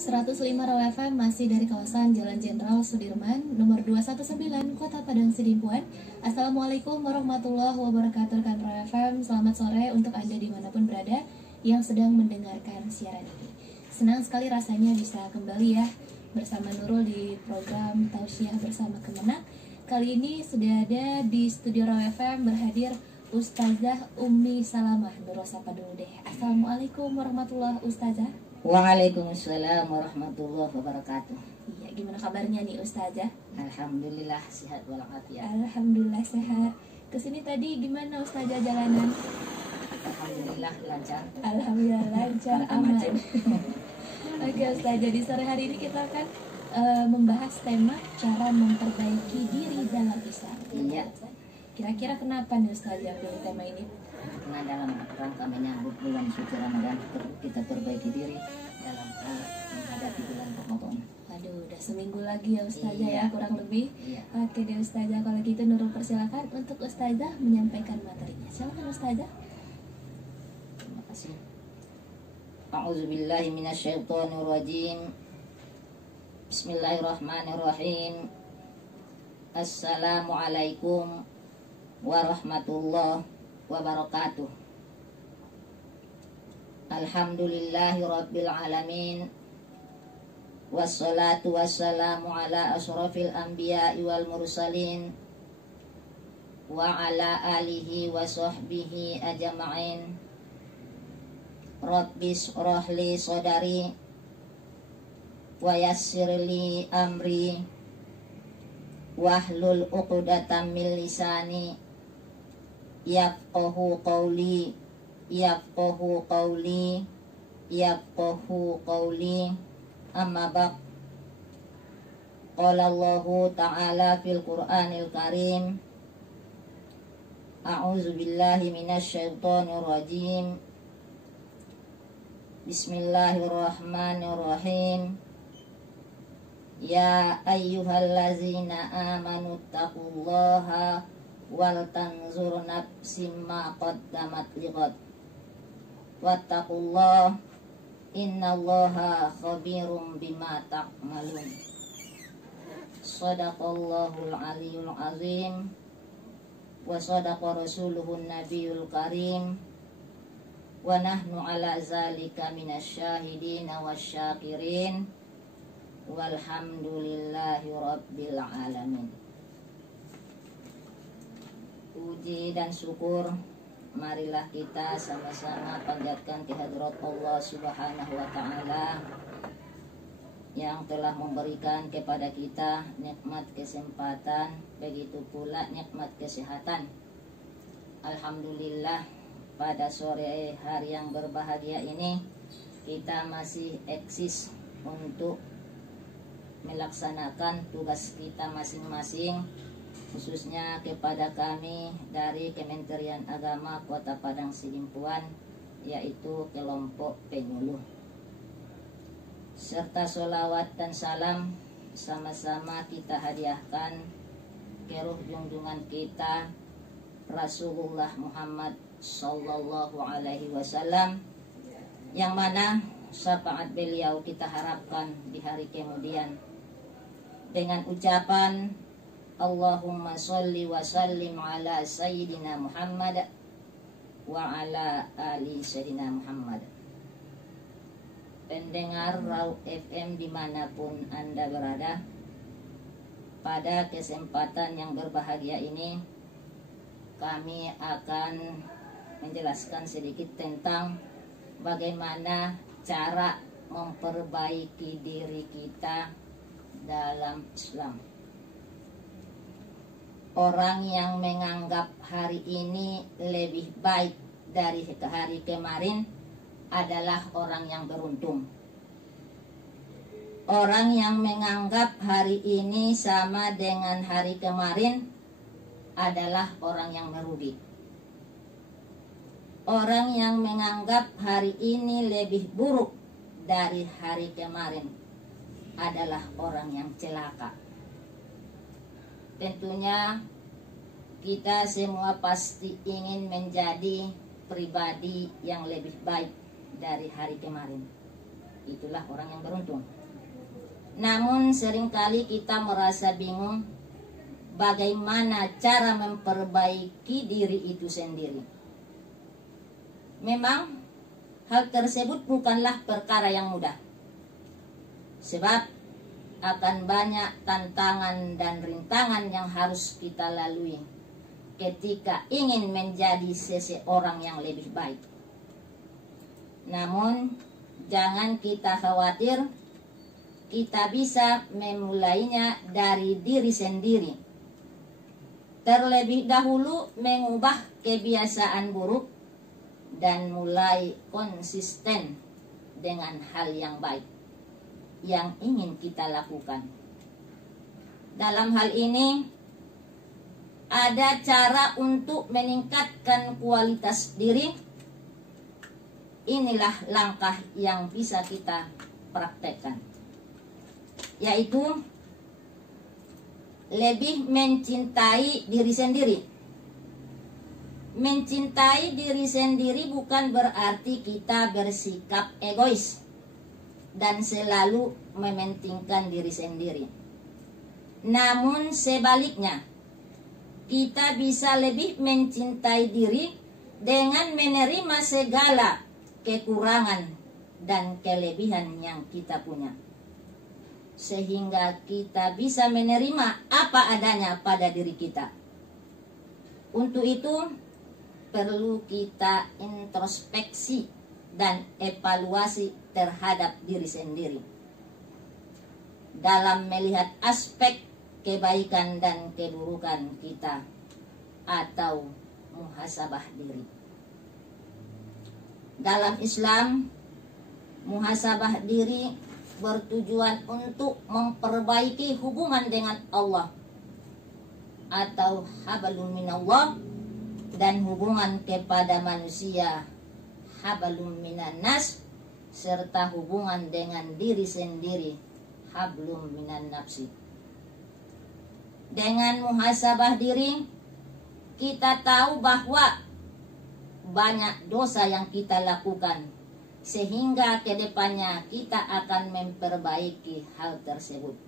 105 Rawa FM masih dari kawasan Jalan Jenderal Sudirman, nomor 219, Kota Padang Sidimpuan. Assalamualaikum warahmatullahi wabarakatuh, rekan Rawa FM. Selamat sore untuk Anda dimanapun berada yang sedang mendengarkan siaran ini. Senang sekali rasanya bisa kembali ya bersama Nurul di program Tausiah Bersama Kemenak. Kali ini sudah ada di studio Rawa FM berhadir Ustazah Ummi Salamah. Nurul sapa dulu deh. Assalamualaikum warahmatullahi Ustazah. Waalaikumsalam warahmatullahi wabarakatuh. Iya, gimana kabarnya nih Ustazah? Alhamdulillah sehat walafiat. Alhamdulillah sehat. Kesini tadi gimana Ustazah jalanan? Alhamdulillah lancar. Alhamdulillah lancar, aman. Oke Ustazah, di sore hari ini kita akan membahas tema cara memperbaiki diri dalam Islam. Iya. Kira-kira kenapa nih Ustazah pilih tema ini? Karena dalam rangka menyambut bulan suci Ramadan, kita perbaiki diri dalam hal menghadapi bulan Ramadan. Aduh, udah seminggu lagi ya Ustazah Iya. ya, kurang lebih. Iya. Oke deh Ustazah, kalau gitu Nurul persilakan untuk Ustazah menyampaikan materinya. Silakan Ustazah. Terima kasih. A'udzubillahi minasyaitonirrajim. Bismillahirrahmanirrahim. Assalamualaikum warahmatullahi wabarakatuh. Alhamdulillahi rabbil alamin. Wassalatu wassalamu ala ashrafil anbiya'i wal mursalin wa ala alihi wa sahbihi ajma'in. Rabbi shrah li sadari wa yassir li amri wahlul 'uqdatam min lisani yafqahu qawli amma ba'd. Qala Allahu ta'ala fil Qur'anil Karim, a'udzu billahi minasy syaithanir rajim. Bismillahirrahmanirrahim. Ya ayyuhallazina amanu taqullaha wal tanzur nafsim ma qaddamat lighad wattaqullah innallaha khabirum bima ta'malun. Shadaqallahul aliyyul azim wa shadaqa rasuluhun nabiyul karim wa nahnu ala zalika minasyahidin wasyakirin walhamdulillahi rabbil alamin. Puji dan syukur marilah kita sama-sama panjatkan kehadirat Allah Subhanahu wa taala yang telah memberikan kepada kita nikmat kesempatan, begitu pula nikmat kesehatan. Alhamdulillah, pada sore hari yang berbahagia ini kita masih eksis untuk melaksanakan tugas kita masing-masing, khususnya kepada kami dari Kementerian Agama Kota Padang Sidimpuan, yaitu kelompok penyuluh. Serta sholawat dan salam sama-sama kita hadiahkan ke ruh junjungan kita Rasulullah Muhammad Sallallahu Alaihi Wasallam, yang mana syafaat beliau kita harapkan di hari kemudian dengan ucapan Allahumma sholli wa sallim ala sayyidina Muhammad wa ala ali sayyidina Muhammad. Pendengar Raw FM dimanapun Anda berada, pada kesempatan yang berbahagia ini kami akan menjelaskan sedikit tentang bagaimana cara memperbaiki diri kita dalam Islam. Orang yang menganggap hari ini lebih baik dari hari kemarin adalah orang yang beruntung. Orang yang menganggap hari ini sama dengan hari kemarin adalah orang yang merugi. Orang yang menganggap hari ini lebih buruk dari hari kemarin adalah orang yang celaka. Tentunya kita semua pasti ingin menjadi pribadi yang lebih baik dari hari kemarin. itulah orang yang beruntung. Namun seringkali kita merasa bingung bagaimana cara memperbaiki diri itu sendiri. Memang hal tersebut bukanlah perkara yang mudah. Sebab akan banyak tantangan dan rintangan yang harus kita lalui ketika ingin menjadi seseorang yang lebih baik. Namun jangan kita khawatir, kita bisa memulainya dari diri sendiri. Terlebih dahulu mengubah kebiasaan buruk dan mulai konsisten dengan hal yang baik yang ingin kita lakukan. Dalam hal ini ada cara untuk meningkatkan kualitas diri. Inilah langkah yang bisa kita praktekkan, yaitu lebih mencintai diri sendiri. Mencintai diri sendiri bukan berarti kita bersikap egois dan selalu mementingkan diri sendiri. Namun sebaliknya, kita bisa lebih mencintai diri dengan menerima segala kekurangan dan kelebihan yang kita punya, sehingga kita bisa menerima apa adanya pada diri kita. Untuk itu perlu kita introspeksi dan evaluasi terhadap diri sendiri dalam melihat aspek kebaikan dan keburukan kita atau muhasabah diri. Dalam Islam, muhasabah diri bertujuan untuk memperbaiki hubungan dengan Allah atau hablum minallah, dan hubungan kepada manusia hablum minan nas, serta hubungan dengan diri sendiri hablum minan nafsi. Dengan muhasabah diri, kita tahu bahwa banyak dosa yang kita lakukan, sehingga kedepannya kita akan memperbaiki hal tersebut.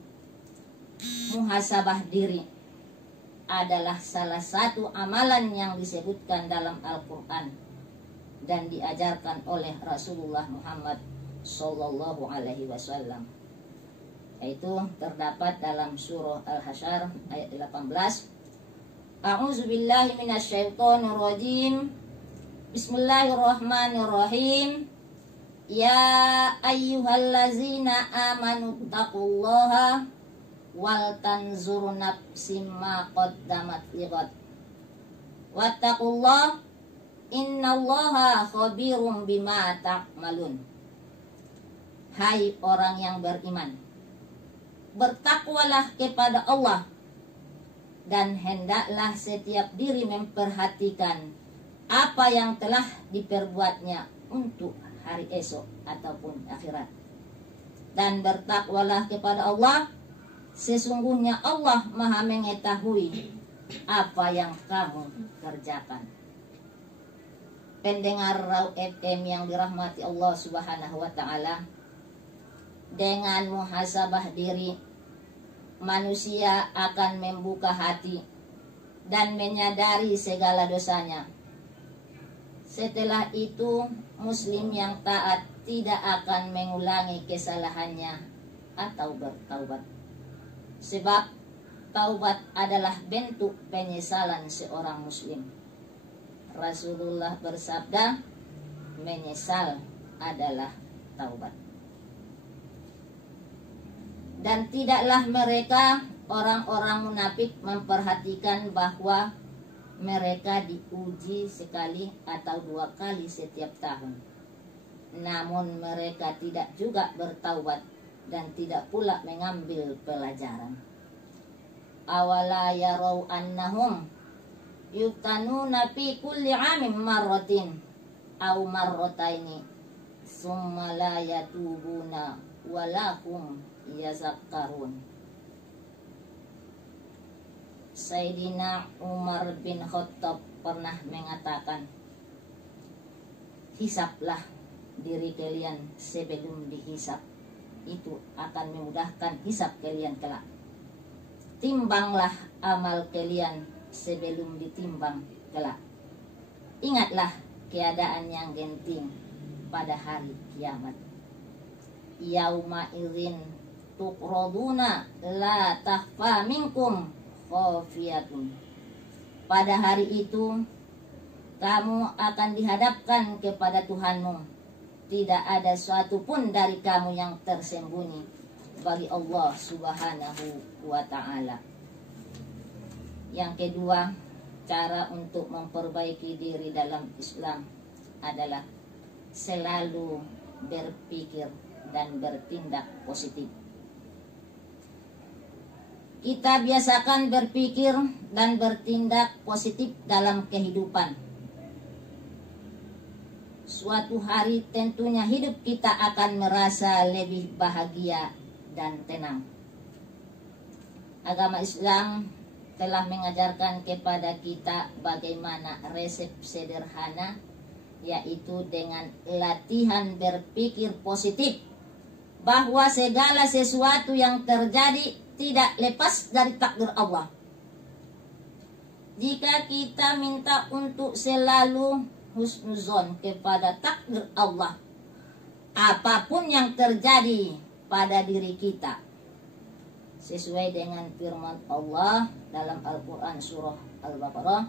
Muhasabah diri adalah salah satu amalan yang disebutkan dalam Al-Quran dan diajarkan oleh Rasulullah Muhammad Sallallahu Alaihi Wasallam, yaitu terdapat dalam surah Al-Hasyr ayat 18. A'udzubillahi minasyaitonirrajim. Bismillahirrahmanirrahim. Ya ayyuhallazina amanu taqullaha wal tanzur nafsim ma qaddamat lighad wattaqullaha innallaha khabirum bima ta'malun. Hai orang yang beriman, bertakwalah kepada Allah, dan hendaklah setiap diri memperhatikan apa yang telah diperbuatnya untuk hari esok ataupun akhirat. Dan bertakwalah kepada Allah, sesungguhnya Allah Maha mengetahui apa yang kamu kerjakan. Pendengar Raw FM yang dirahmati Allah Subhanahu wa Ta'ala, dengan muhasabah diri, manusia akan membuka hati dan menyadari segala dosanya. Setelah itu, muslim yang taat tidak akan mengulangi kesalahannya atau bertaubat. Sebab taubat adalah bentuk penyesalan seorang muslim. Rasulullah bersabda, menyesal adalah taubat. Dan tidaklah mereka orang-orang munafik memperhatikan bahwa mereka diuji sekali atau dua kali setiap tahun. Namun mereka tidak juga bertaubat dan tidak pula mengambil pelajaran. Awala yarau annahum yuftanuna fi kulli amin marratin aw marrataini summa la yatubuna walahum yazakkarun. Sayyidina Umar bin Khattab pernah mengatakan, hisaplah diri kalian sebelum dihisap. Itu akan memudahkan hisap kalian kelak. Timbanglah amal kalian sebelum ditimbang kelak. Ingatlah keadaan yang genting pada hari kiamat. Yauma idzin tuqraduna la takhfa minkum khafiyatun. Pada hari itu kamu akan dihadapkan kepada Tuhanmu. Tidak ada suatu pun dari kamu yang tersembunyi bagi Allah Subhanahu wa ta'ala. Yang kedua, cara untuk memperbaiki diri dalam Islam adalah selalu berpikir dan bertindak positif. Kita biasakan berpikir dan bertindak positif dalam kehidupan. Suatu hari tentunya hidup kita akan merasa lebih bahagia dan tenang. Agama Islam telah mengajarkan kepada kita bagaimana resep sederhana, yaitu dengan latihan berpikir positif, bahwa segala sesuatu yang terjadi tidak lepas dari takdir Allah. Jika kita minta untuk selalu husnuzon kepada takdir Allah, apapun yang terjadi pada diri kita, sesuai dengan firman Allah dalam Al-Quran surah Al-Baqarah,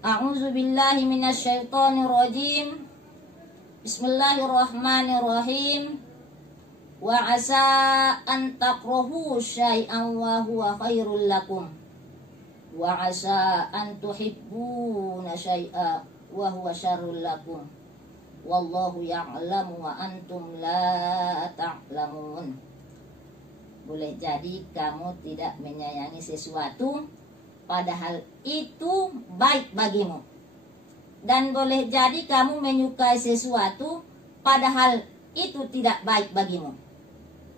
A'udzu billahi minasyaitonir rajim. Bismillahirrahmanirrahim. Wa asa an takrahu syai'an wa huwa khairul lakum. Wa asa an tuhibbuna syai'an wa huwa syarrul lakum. Wallahu ya'lamu wa antum la ta'lamun. Boleh jadi kamu tidak menyayangi sesuatu padahal itu baik bagimu. Dan boleh jadi kamu menyukai sesuatu padahal itu tidak baik bagimu.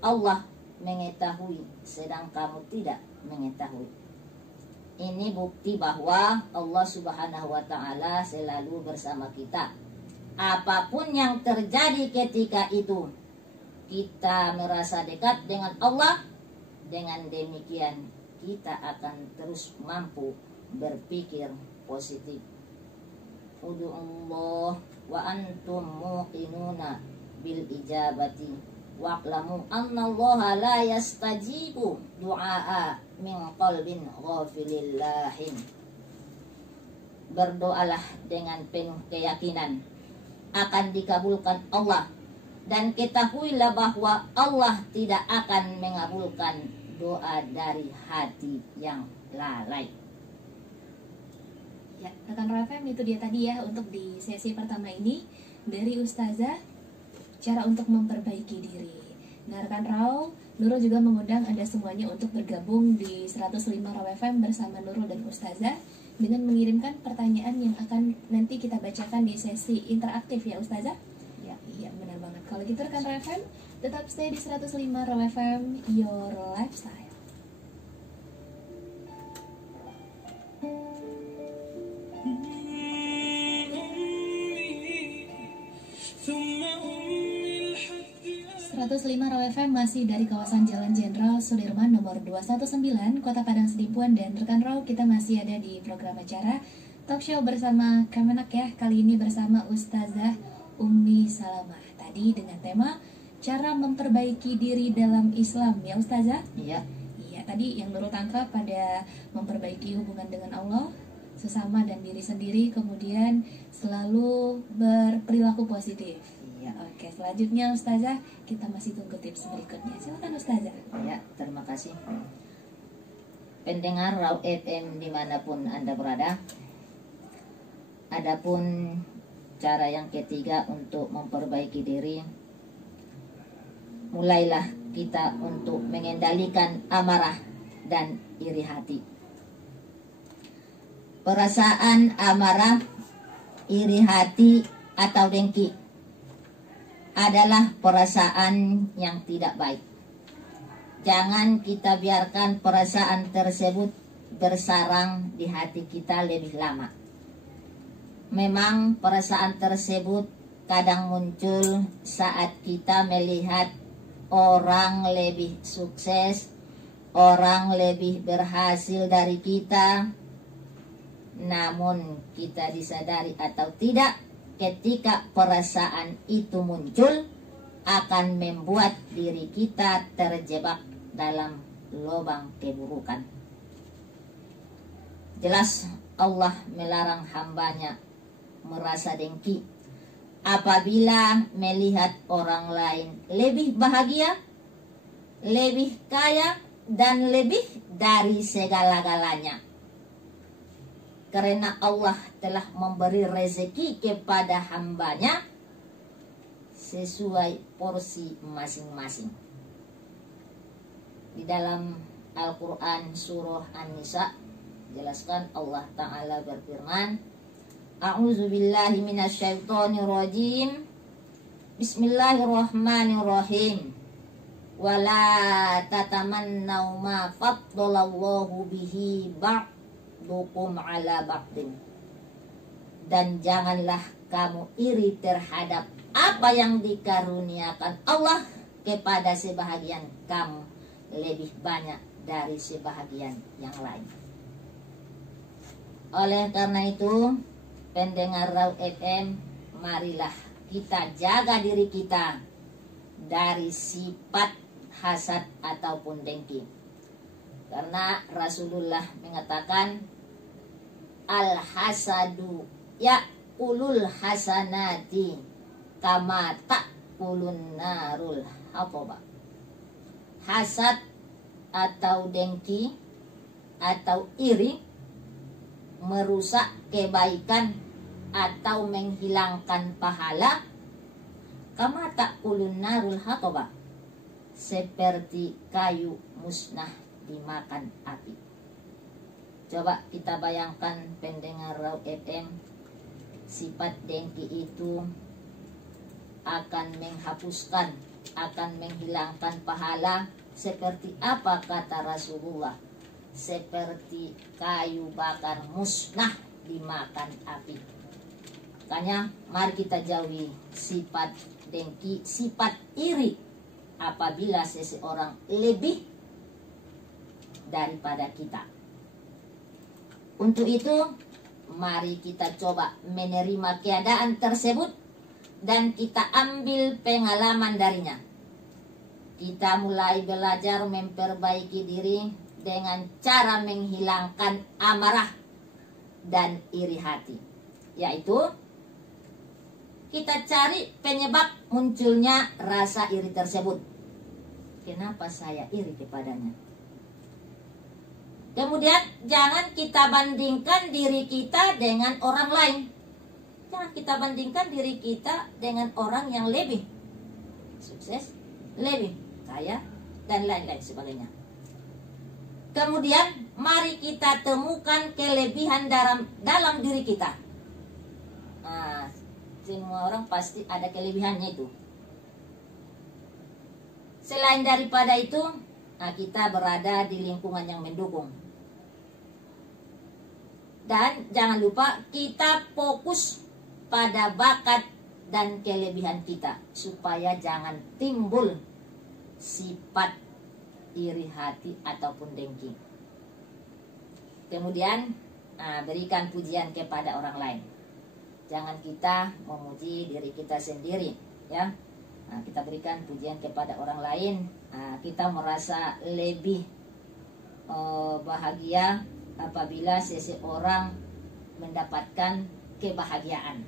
Allah mengetahui sedang kamu tidak mengetahui. Ini bukti bahwa Allah Subhanahu wa ta'ala selalu bersama kita. Apapun yang terjadi ketika itu, kita merasa dekat dengan Allah. Dengan demikian kita akan terus mampu berpikir positif. Ud'ullah wa antum muqinuna bil ijabati wa'lamu annallaha la yastajibu du'a min qalbin ghafilillahin. Berdoalah dengan penuh keyakinan akan dikabulkan Allah, dan ketahuilah bahwa Allah tidak akan mengabulkan doa dari hati yang lalai. Ya, rekan RFM, itu dia tadi ya untuk di sesi pertama ini dari Ustazah, cara untuk memperbaiki diri. Nah, rekan Raw, Nurul juga mengundang Anda semuanya untuk bergabung di 105 Raw FM bersama Nurul dan Ustazah dengan mengirimkan pertanyaan yang akan nanti kita bacakan di sesi interaktif ya Ustazah? Ya. Iya, benar banget. Kalau gitu rekan Raw FM, tetap stay di 105 Raw FM, your lifestyle. Raw FM masih dari kawasan Jalan Jenderal Sudirman nomor 219 Kota Padang Sidimpuan, dan rekan Raw, kita masih ada di program acara Talk Show bersama Kemenak ya. Kali ini bersama Ustazah Ummi Salamah, tadi dengan tema cara memperbaiki diri dalam Islam ya Ustazah? Iya. Iya, tadi yang Nurul tangkap pada memperbaiki hubungan dengan Allah, sesama dan diri sendiri, kemudian selalu berperilaku positif. Ya. Oke, selanjutnya Ustazah, kita masih tunggu tips berikutnya. Silakan Ustazah. Ya, terima kasih. Pendengar Raw FM dimanapun Anda berada, adapun cara yang ketiga untuk memperbaiki diri, mulailah kita untuk mengendalikan amarah dan iri hati. Perasaan amarah, iri hati atau dengki adalah perasaan yang tidak baik. Jangan kita biarkan perasaan tersebut bersarang di hati kita lebih lama. Memang perasaan tersebut terkadang muncul saat kita melihat orang lebih sukses, orang lebih berhasil dari kita. Namun kita disadari atau tidak, ketika perasaan itu muncul akan membuat diri kita terjebak dalam lubang keburukan. Jelas Allah melarang hambanya merasa dengki apabila melihat orang lain lebih bahagia, lebih kaya, dan lebih dari segala-galanya. Karena Allah telah memberi rezeki kepada hambanya sesuai porsi masing-masing. Di dalam Al-Quran surah An-Nisa jelaskan Allah Ta'ala berfirman, A'udzubillahi minasyaitonirrajim. Bismillahirrahmanirrahim. Wala tatamannau ma faddalallahu bihi ba'dukum ala ba'din. Dan janganlah kamu iri terhadap apa yang dikaruniakan Allah kepada sebahagian kamu lebih banyak dari sebahagian yang lain. Oleh karena itu, pendengar Raw FM, marilah kita jaga diri kita dari sifat hasad ataupun dengki. Karena Rasulullah mengatakan, al-hasadu ya'kulul hasanati kama ta'kulun narul hatoba. Hasad atau dengki atau iri merusak kebaikan atau menghilangkan pahala kama ta'kulun narul hatoba, seperti kayu musnah dimakan api. Coba kita bayangkan pendengar Raw FM, sifat dengki itu akan menghapuskan, akan menghilangkan pahala. Seperti apa kata Rasulullah? Seperti kayu bakar musnah dimakan api. Makanya mari kita jauhi sifat dengki, sifat iri apabila seseorang lebih daripada kita. Untuk itu mari kita coba menerima keadaan tersebut dan kita ambil pengalaman darinya. Kita mulai belajar memperbaiki diri dengan cara menghilangkan amarah dan iri hati, yaitu kita cari penyebab munculnya rasa iri tersebut. Kenapa saya iri kepadanya? Kemudian jangan kita bandingkan diri kita dengan orang lain. Jangan kita bandingkan diri kita dengan orang yang lebih sukses, lebih kaya, dan lain-lain sebagainya. Kemudian mari kita temukan kelebihan dalam diri kita. Nah, semua orang pasti ada kelebihannya itu. Selain daripada itu, kita berada di lingkungan yang mendukung. Dan jangan lupa kita fokus pada bakat dan kelebihan kita, supaya jangan timbul sifat iri hati ataupun dengki. Kemudian berikan pujian kepada orang lain. Jangan kita memuji diri kita sendiri, ya. Kita berikan pujian kepada orang lain. Kita merasa lebih bahagia apabila seseorang mendapatkan kebahagiaan.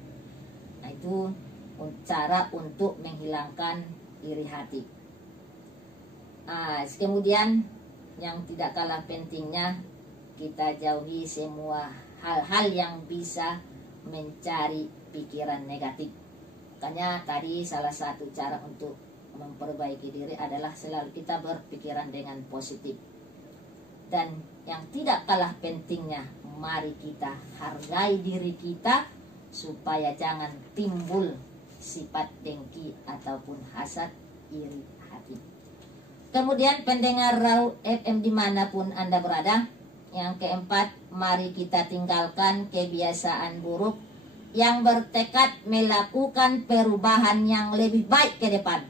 Itu cara untuk menghilangkan iri hati. Kemudian yang tidak kalah pentingnya, kita jauhi semua hal-hal yang bisa mencari pikiran negatif. Makanya tadi salah satu cara untuk memperbaiki diri adalah selalu kita berpikiran dengan positif. Dan yang tidak kalah pentingnya, mari kita hargai diri kita supaya jangan timbul sifat dengki ataupun hasad, iri hati. Kemudian pendengar Raw FM dimanapun Anda berada, yang keempat, mari kita tinggalkan kebiasaan buruk yang bertekad melakukan perubahan yang lebih baik ke depan.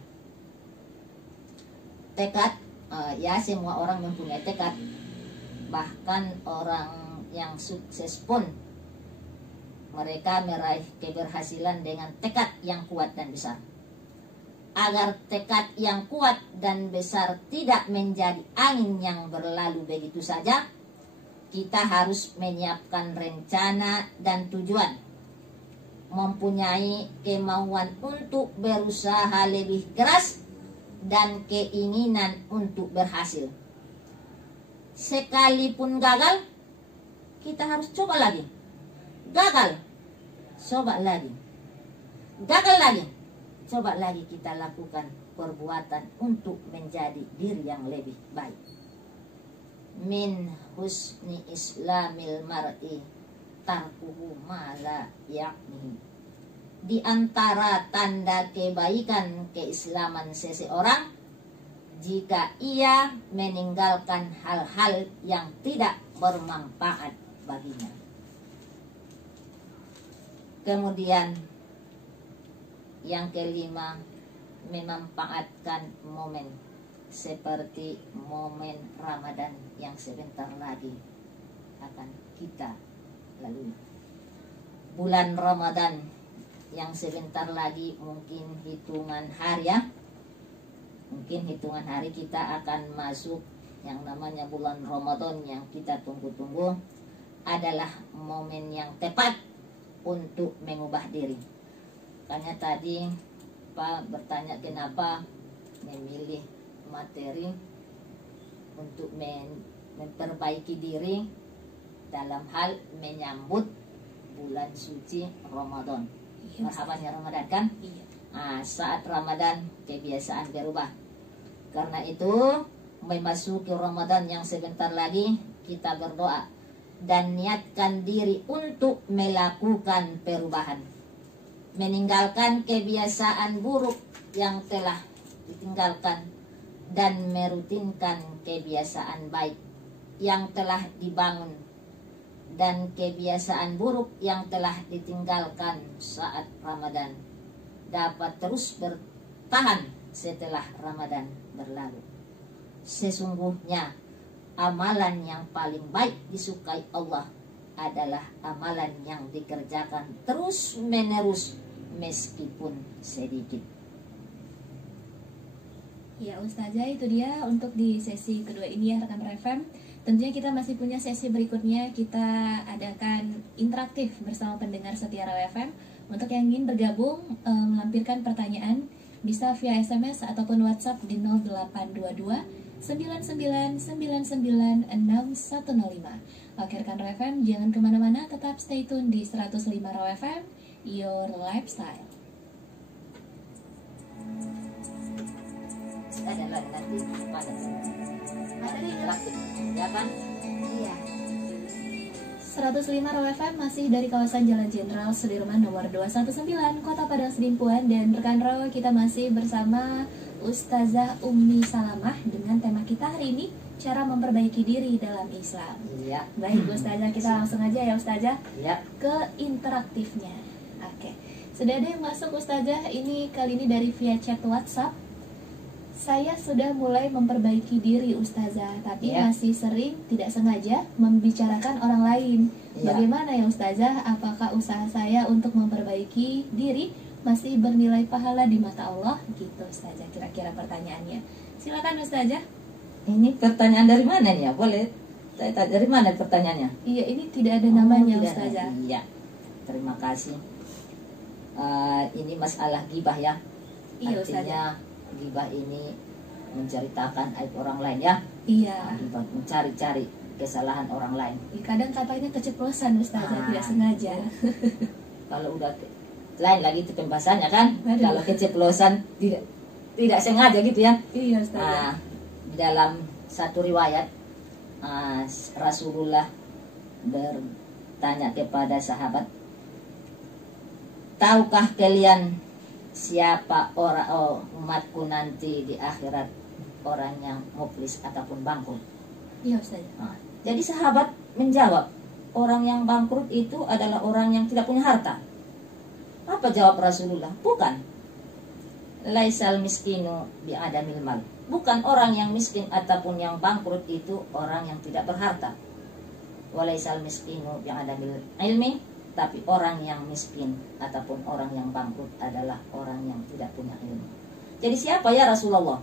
Tekad, ya semua orang mempunyai tekad. Bahkan orang yang sukses pun mereka meraih keberhasilan dengan tekad yang kuat dan besar. Agar tekad yang kuat dan besar tidak menjadi angin yang berlalu begitu saja, kita harus menyiapkan rencana dan tujuan, mempunyai kemauan untuk berusaha lebih keras dan keinginan untuk berhasil. Sekalipun gagal, kita harus coba lagi. Gagal, coba lagi. Gagal lagi, coba lagi kita lakukan perbuatan untuk menjadi diri yang lebih baik. Min husni islamil mar'i tarkuhu ma la ya'nihi. Di antara tanda kebaikan keislaman seseorang, jika ia meninggalkan hal-hal yang tidak bermanfaat baginya. Kemudian yang kelima, memanfaatkan momen seperti momen Ramadan yang sebentar lagi akan kita lalui. Bulan Ramadan yang sebentar lagi, mungkin hitungan hari ya. Mungkin hitungan hari kita akan masuk yang namanya bulan Ramadan yang kita tunggu-tunggu. Adalah momen yang tepat untuk mengubah diri. Makanya tadi Pak bertanya kenapa memilih materi untuk memperbaiki diri dalam hal menyambut bulan suci Ramadan. Marhaban ya Ramadan kan? Iya. Saat Ramadan kebiasaan berubah. Karena itu memasuki Ramadan yang sebentar lagi, kita berdoa dan niatkan diri untuk melakukan perubahan, meninggalkan kebiasaan buruk yang telah ditinggalkan dan merutinkan kebiasaan baik yang telah dibangun dan kebiasaan buruk yang telah ditinggalkan saat Ramadan dapat terus bertahan setelah Ramadan berlalu. Sesungguhnya amalan yang paling baik disukai Allah adalah amalan yang dikerjakan terus menerus meskipun sedikit. Ya Ustazah, itu dia untuk di sesi kedua ini ya rekan RFM. Tentunya kita masih punya sesi berikutnya, kita adakan interaktif bersama pendengar setia RFM. Untuk yang ingin bergabung melampirkan pertanyaan bisa via SMS ataupun WhatsApp di 0822 99996105. Oke rekan RFM, jangan kemana-mana, tetap stay tune di 105 RFM, your lifestyle. Ada lagi nanti pada ya kan? Iya. 105 RFM masih dari kawasan Jalan Jenderal Sudirman nomor 219 Kota Padang Sidimpuan, dan rekan Rawa kita masih bersama Ustazah Ummi Salamah dengan tema kita hari ini, cara memperbaiki diri dalam Islam. Iya. Baik Ustazah, kita langsung aja ya Ustazah ke interaktifnya. Oke, sudah ada yang masuk Ustazah, ini kali ini dari via chat WhatsApp. Saya sudah mulai memperbaiki diri Ustazah, tapi masih sering tidak sengaja membicarakan orang lain. Bagaimana ya Ustazah? Apakah usaha saya untuk memperbaiki diri masih bernilai pahala di mata Allah? Gitu Ustazah kira-kira pertanyaannya. Silakan Ustazah. Ini pertanyaan dari mana ya? Boleh saya tanya dari mana pertanyaannya? Iya, ini tidak ada namanya Ustazah. Iya. Terima kasih. Ini masalah ghibah ya. Iya Artinya Ustazah, ghibah ini menceritakan aib orang lain ya. iya. Ghibah mencari-cari kesalahan orang lain. Kadang katanya keceplosan Ustazah, tidak sengaja. Kalau udah lain lagi itu pembahasannya kan. Aduh. Kalau keceplosan tidak sengaja gitu ya. Iya Ustazah. Di dalam satu riwayat Rasulullah bertanya kepada sahabat, tahukah kalian siapa umatku nanti di akhirat, orang yang muflis ataupun bangkrut? Iya Ustazah. Jadi sahabat menjawab, orang yang bangkrut itu adalah orang yang tidak punya harta. Apa jawab Rasulullah? Bukan. Laisal miskinu bi'adamil mal. Bukan orang yang miskin ataupun yang bangkrut itu orang yang tidak berharta. Walaisal miskinu bi'adamil ilmi. Tapi orang yang miskin ataupun orang yang bangkrut adalah orang yang tidak punya ilmu. Jadi siapa ya Rasulullah?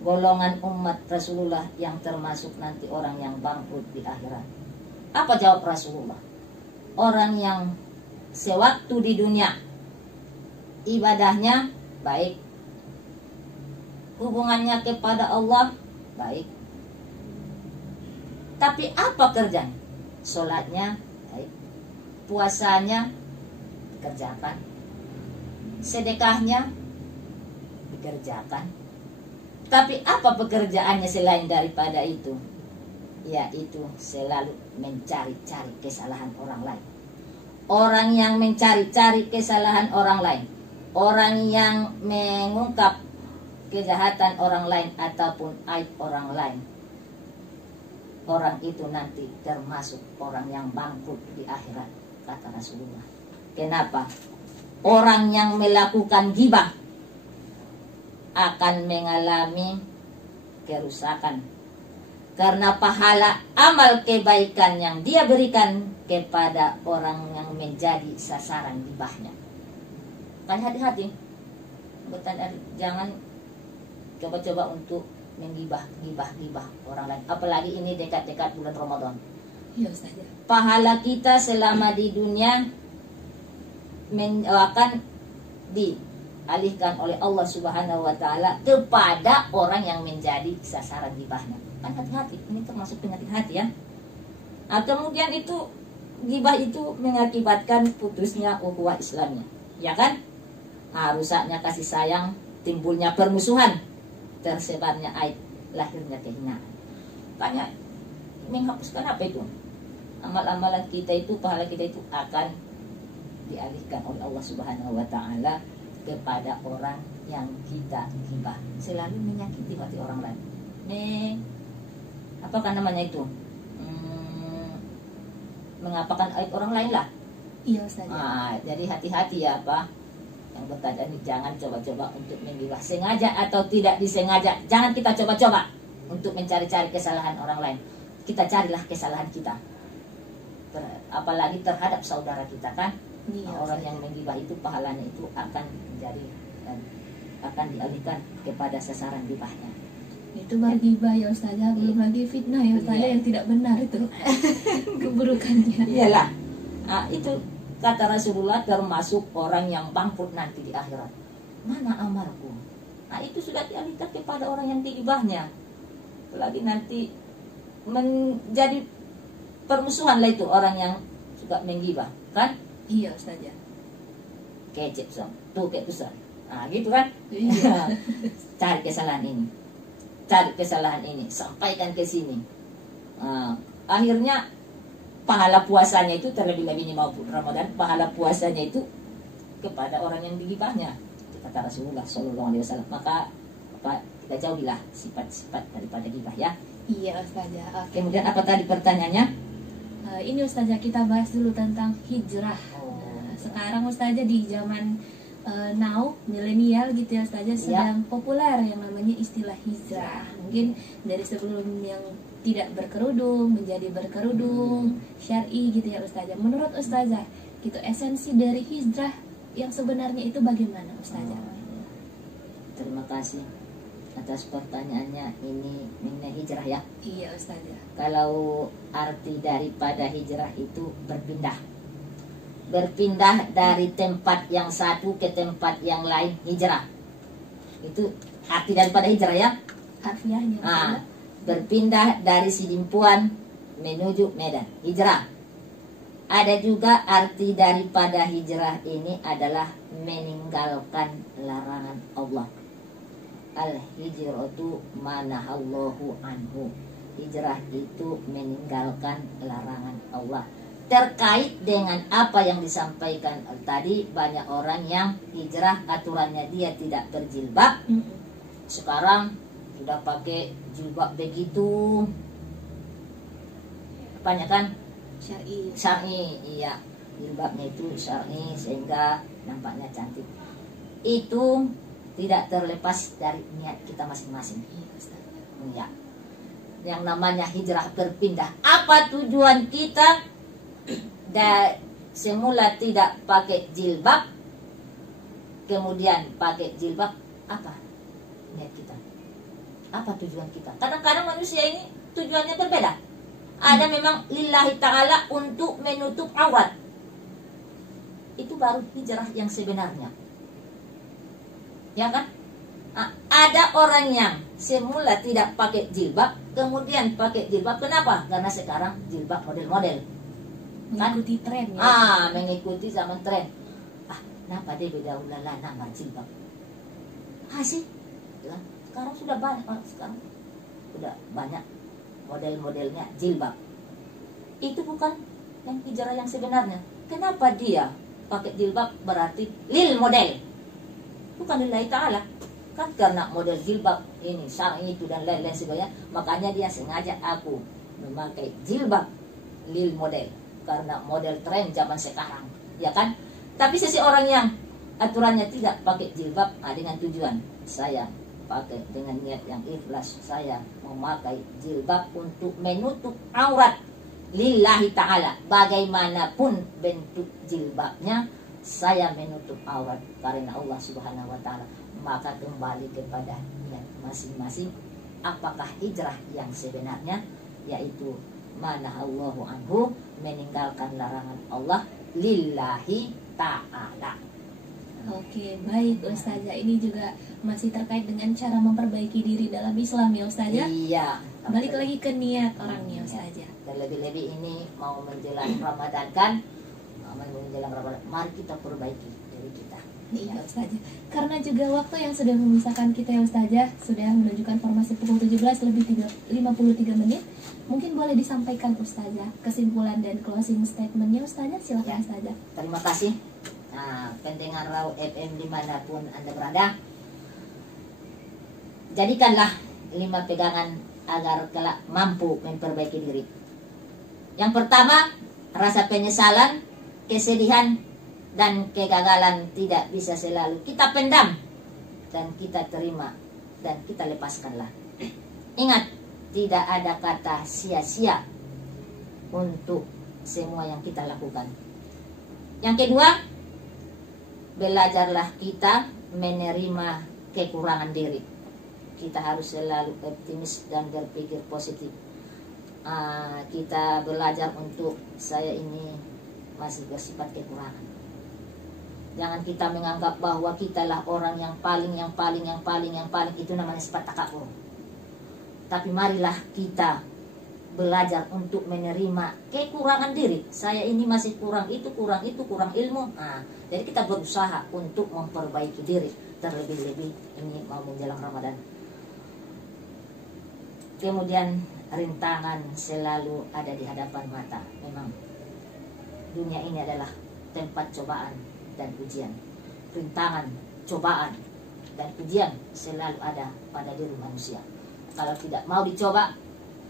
Golongan umat Rasulullah yang termasuk nanti orang yang bangkrut di akhirat. Apa jawab Rasulullah? Orang yang sewaktu di dunia ibadahnya baik, hubungannya kepada Allah baik, tapi apa kerjanya? Sholatnya baik, puasanya dikerjakan, sedekahnya dikerjakan, tapi apa pekerjaannya selain daripada itu? Yaitu selalu mencari-cari kesalahan orang lain. Orang yang mencari-cari kesalahan orang lain, orang yang mengungkap kejahatan orang lain ataupun aib orang lain, orang itu nanti termasuk orang yang bangkrut di akhirat, kata Rasulullah. Kenapa? Orang yang melakukan ghibah akan mengalami kerusakan karena pahala amal kebaikan yang dia berikan kepada orang yang menjadi sasaran ghibahnya. Kan hati-hati, jangan coba-coba untuk menggibah orang lain. Apalagi ini dekat-dekat bulan Ramadan. Iya Ustaz. Pahala kita selama di dunia akan dialihkan oleh Allah Subhanahu wa taala kepada orang yang menjadi sasaran ghibahnya. Kan hati-hati, ini termasuk penyakit hati ya. Nah, kemudian itu ghibah itu mengakibatkan putusnya ukhuwah Islamnya, ya kan? Nah, rusaknya kasih sayang, timbulnya permusuhan, tersebarnya aib, lahirnya kehinaan. Tanya, menghapuskan apa itu? Amal-amalan kita itu, pahala kita itu akan dialihkan oleh Allah Subhanahu wa taala kepada orang yang kita ghibah. Selalu menyakiti hati orang lain. Apakah namanya itu? Mengapakan aib orang lain lah. Iya Ustaz. Nah, jadi hati-hati ya Pak. Yang bertanya ini jangan coba-coba untuk menggibah, sengaja atau tidak disengaja. Jangan kita coba-coba untuk mencari-cari kesalahan orang lain. Kita carilah kesalahan kita. Apalagi terhadap saudara kita kan. Iya, Orang yang menggibah itu pahalanya itu akan menjadi akan dialihkan kepada sasaran ghibahnya. Itu baru ghibah ya Ustazah, belum lagi fitnah ya Ustazah yang tidak benar itu keburukannya. Iyalah. Nah, itu kata Rasulullah termasuk orang yang bangkrut nanti di akhirat. Mana amalku? Nah, itu sudah dialihkan kepada orang yang dighibahnya. Apalagi nanti menjadi permusuhan lah itu orang yang suka menggibah, kan? Iya Ustazah. Kecep som, tuh kayak besar. Nah, gitu kan? Iya. Cari kesalahan ini. Cari kesalahan ini, sampaikan ke sini. Akhirnya pahala puasanya itu terlebih-lebihnya maupun Ramadan, pahala puasanya itu kepada orang yang digibahnya. Itu kata Rasulullah Shallallahu Alaihi Wasallam. Maka kita jauhilah sifat-sifat daripada gibah ya. Iya Ustazah. Oke. Kemudian apa tadi pertanyaannya? Ini Ustazah kita bahas dulu tentang hijrah. Nah, sekarang Ustazah di zaman now milenial gitu ya Ustazah sedang populer yang namanya istilah hijrah. Mungkin dari sebelum yang tidak berkerudung menjadi berkerudung, syar'i gitu ya Ustazah. Menurut Ustazah, gitu esensi dari hijrah yang sebenarnya itu bagaimana Ustazah? Terima kasih atas pertanyaannya. Ini mengenai hijrah ya. Iya Ustazah. Kalau arti daripada hijrah itu berpindah dari tempat yang satu ke tempat yang lain, hijrah. Itu arti daripada hijrah ya. Harfiahnya. Berpindah dari Sidimpuan menuju Medan, hijrah. Ada juga arti daripada hijrah ini adalah meninggalkan larangan Allah. Al-hijratu manahallahu anhu. Hijrah itu meninggalkan larangan Allah. Terkait dengan apa yang disampaikan tadi, banyak orang yang hijrah aturannya dia tidak berjilbab. Sekarang sudah pakai jilbab begitu, banyak kan? Syar'i. Iya, jilbabnya itu syar'i sehingga nampaknya cantik. Itu tidak terlepas dari niat kita masing-masing. Ya. Yang namanya hijrah berpindah. Apa tujuan kita? Semula tidak pakai jilbab, kemudian pakai jilbab. Apa niat kita? Apa tujuan kita? Kadang-kadang manusia ini tujuannya berbeda. Ada memang lillahi ta'ala untuk menutup aurat. Itu baru hijrah yang sebenarnya. Ya kan? Nah, ada orang yang semula tidak pakai jilbab, kemudian pakai jilbab. Kenapa? Karena sekarang jilbab model-model. Mengikuti tren ya. Mengikuti zaman tren. Kenapa dia beda ulala nama jilbab? Sih. Ya, sekarang sudah banyak, sekarang sudah banyak model-modelnya jilbab. Itu bukan yang hijrah yang sebenarnya. Kenapa dia pakai jilbab? Berarti lil model, bukan lillahi ta'ala. Kan karena model jilbab ini, syar'i itu dan lain-lain sebagainya, makanya dia sengaja aku memakai jilbab lil model, karena model tren zaman sekarang, ya kan? Tapi seseorang yang aturannya tidak pakai jilbab, dengan tujuan saya pakai dengan niat yang ikhlas, saya memakai jilbab untuk menutup aurat lillahi ta'ala. Bagaimanapun bentuk jilbabnya, saya menutup aurat karena Allah subhanahu wa ta'ala. Maka kembali kepada niat masing-masing. Apakah hijrah yang sebenarnya, yaitu manahallahu anhu, meninggalkan larangan Allah lillahi ta'ala. Oke, baik Ustazah. Ini juga masih terkait dengan cara memperbaiki diri dalam Islam ya Ustazah. Iya. Balik lagi ke niat orangnya Ustazah. Terlebih-lebih ini mau menjelang Ramadan kan, menjelang Ramadan, mari kita perbaiki diri kita. Iya Ustazah. Karena juga waktu yang sudah memisahkan kita ya Ustazah, sudah menunjukkan formasi pukul 17 lebih 53 menit. Mungkin boleh disampaikan Ustazah kesimpulan dan closing statementnya Ustazah, silakan Ustazah. Terima kasih. Pendengar Raw FM dimanapun Anda berada, jadikanlah 5 pegangan agar kelak mampu memperbaiki diri. Yang pertama, rasa penyesalan, kesedihan, dan kegagalan tidak bisa selalu kita pendam, dan kita terima, dan kita lepaskanlah. Ingat, tidak ada kata sia-sia untuk semua yang kita lakukan. Yang kedua, belajarlah kita menerima kekurangan diri. Kita harus selalu optimis dan berpikir positif. Kita belajar untuk saya ini masih bersifat kekurangan. Jangan kita menganggap bahwa kitalah orang yang paling itu namanya sifat takabur. Tapi marilah kita belajar untuk menerima kekurangan diri. Saya ini masih kurang itu, kurang ilmu. Jadi kita berusaha untuk memperbaiki diri. Terlebih-lebih ini mau menjelang Ramadan. Kemudian rintangan selalu ada di hadapan mata. Memang dunia ini adalah tempat cobaan dan ujian. Rintangan, cobaan, dan ujian selalu ada pada diri manusia. Kalau tidak mau dicoba,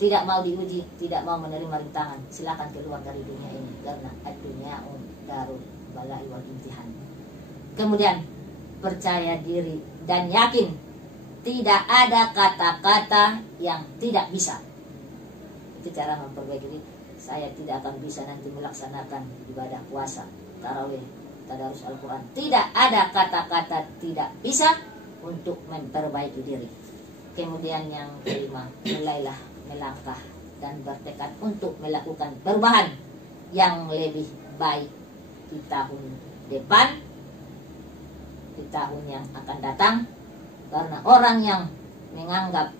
tidak mau diuji, tidak mau menerima rintangan, silakan keluar dari dunia ini, karena dunia darul balai wal imtihan. Kemudian percaya diri dan yakin tidak ada kata-kata yang tidak bisa. Itu cara memperbaiki diri. Saya tidak akan bisa nanti melaksanakan ibadah puasa, tarawih, tadarus Al-Quran. Tidak ada kata-kata tidak bisa untuk memperbaiki diri. Kemudian yang kelima, mulailah melangkah dan bertekad untuk melakukan perubahan yang lebih baik di tahun depan, di tahun yang akan datang. Karena orang yang menganggap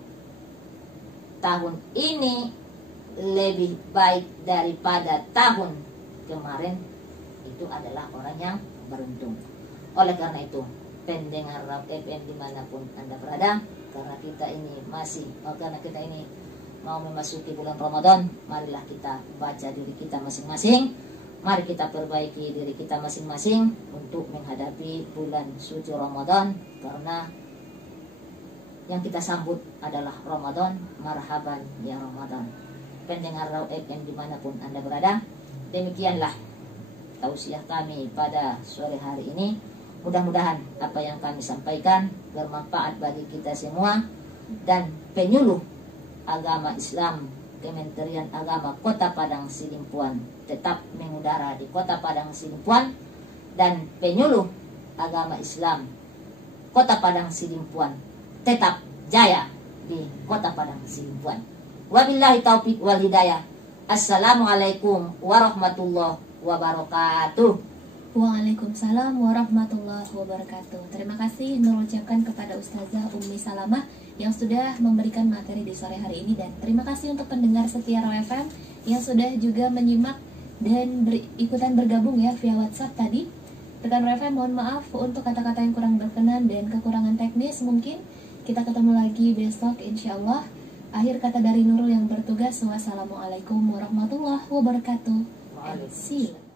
tahun ini lebih baik daripada tahun kemarin, itu adalah orang yang beruntung. Oleh karena itu, pendengar Raw FM dimanapun Anda berada, karena kita ini mau memasuki bulan Ramadan, marilah kita baca diri kita masing-masing. Mari kita perbaiki diri kita masing-masing untuk menghadapi bulan suci Ramadan, karena yang kita sambut adalah Ramadan. Marhaban ya Ramadan. Pendengar Raw FM dimanapun Anda berada, demikianlah tausiah kami pada sore hari ini. Mudah-mudahan apa yang kami sampaikan bermanfaat bagi kita semua, dan penyuluh agama Islam Kementerian Agama Kota Padang Sidimpuan tetap mengudara di Kota Padang Sidimpuan, dan penyuluh agama Islam Kota Padang Sidimpuan tetap jaya di Kota Padang Sidimpuan. Wabillahi taufik wal hidayah. Assalamualaikum warahmatullahi wabarakatuh. Waalaikumsalam warahmatullahi wabarakatuh. Terima kasih Nur ucapkan kepada Ustazah Ummi Salamah yang sudah memberikan materi di sore hari ini, dan terima kasih untuk pendengar setia Raw FM yang sudah juga menyimak dan ikutan bergabung ya via WhatsApp tadi. Rekan Raw FM mohon maaf untuk kata-kata yang kurang berkenan dan kekurangan teknis. Mungkin kita ketemu lagi besok insyaallah. Akhir kata dari Nurul yang bertugas, wassalamualaikum warahmatullahi wabarakatuh. And see you.